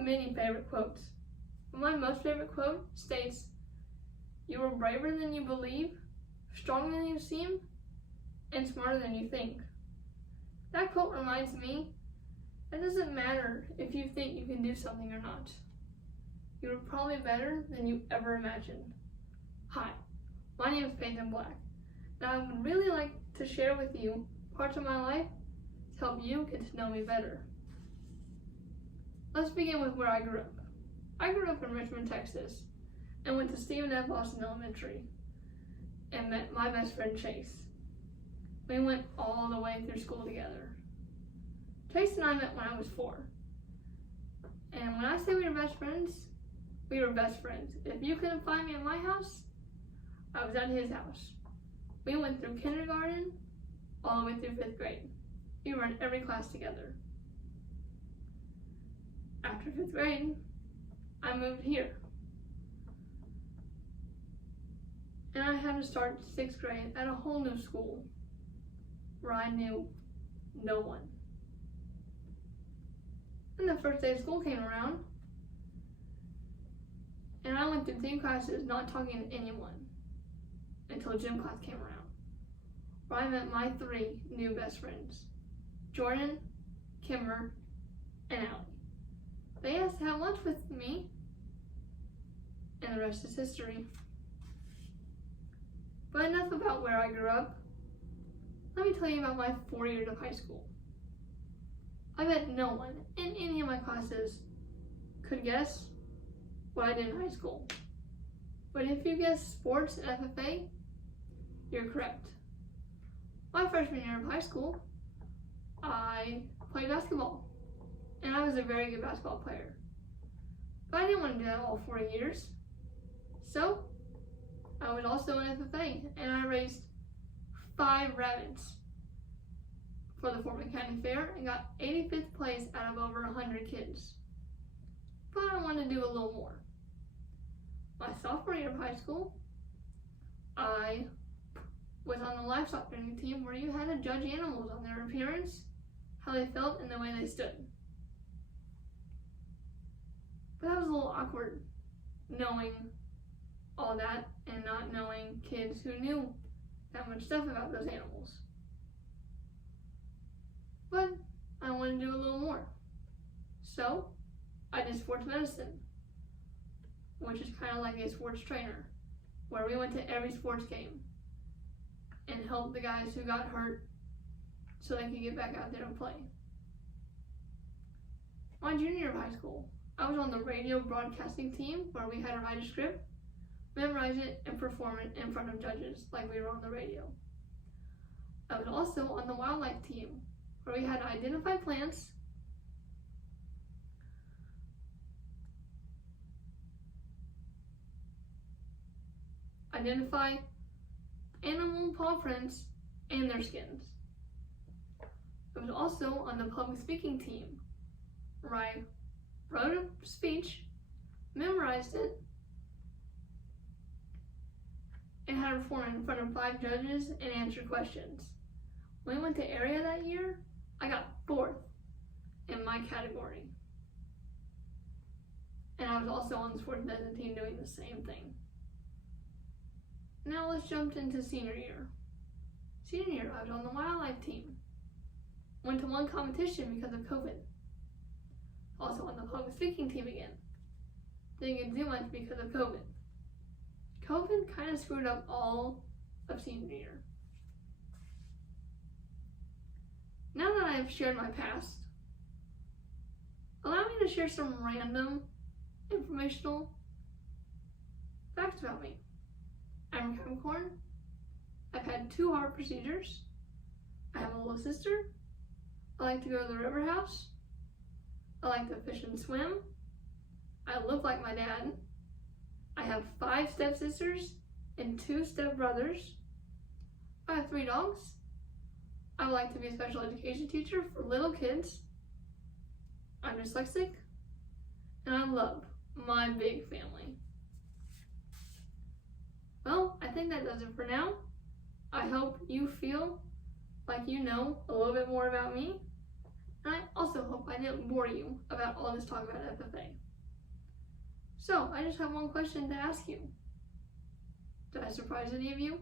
have many favorite quotes, but my most favorite quote states, "You are braver than you believe, stronger than you seem, and smarter than you think." That quote reminds me that it doesn't matter if you think you can do something or not. You are probably better than you ever imagined. Hi, my name is Peyton Black, and I would really like to share with you parts of my life to help you get to know me better. Let's begin with where I grew up. I grew up in Richmond, Texas, and went to Stephen F. Austin Elementary, and met my best friend Chase. We went all the way through school together. Chase and I met when I was 4. And when I say we were best friends, we were best friends. If you couldn't find me at my house, I was at his house. We went through kindergarten all the way through 5th grade. We were in every class together. After 5th grade, I moved here. And I had to start 6th grade at a whole new school where I knew no one. And the first day of school came around, and I went through 3 classes not talking to anyone until gym class came around, where I met my 3 new best friends, Jordan, Kimber, and Allie. They asked to have lunch with me, and the rest is history. But enough about where I grew up. Let me tell you about my 4 years of high school. I bet no one in any of my classes could guess what I did in high school. But if you guess sports and FFA, you're correct. My freshman year of high school, I played basketball, and I was a very good basketball player. But I didn't want to do that all 4 years. So, I was also in FFA, and I raised 5 rabbits for the Fort McCounty Fair and got 85th place out of over 100 kids. But I wanted to do a little more. My sophomore year of high school, I was on the livestock training team where you had to judge animals on their appearance, how they felt, and the way they stood. But that was a little awkward, knowing all that and not knowing kids who knew that much stuff about those animals. But I wanted to do a little more. So I did sports medicine, which is kind of like a sports trainer, where we went to every sports game and helped the guys who got hurt so they could get back out there and play. My junior year of high school, I was on the radio broadcasting team where we had to write a script, memorize it, and perform it in front of judges like we were on the radio. I was also on the wildlife team where we had to identify plants, identify animal paw prints and their skins. I was also on the public speaking team where I wrote a speech, memorized it, and had to perform it in front of 5 judges and answer questions. When we went to area that year, I got 4th in my category. And I was also on the sports medicine team doing the same thing. Now let's jump into senior year. Senior year, I was on the wildlife team. Went to 1 competition because of COVID. Also on the public speaking team again. Didn't get to do much because of COVID. COVID kind of screwed up all of senior year. Now that I have shared my past, allow me to share some random informational facts about me. I'm a Capricorn. I've had 2 heart procedures. I have a little sister. I like to go to the river house. I like to fish and swim. I look like my dad. I have 5 stepsisters and 2 stepbrothers. I have 3 dogs. I would like to be a special education teacher for little kids. I'm dyslexic. And I love my big family. Well, I think that does it for now. I hope you feel like you know a little bit more about me. And I also hope I didn't bore you about all this talk about FFA. So, I just have one question to ask you. Did I surprise any of you?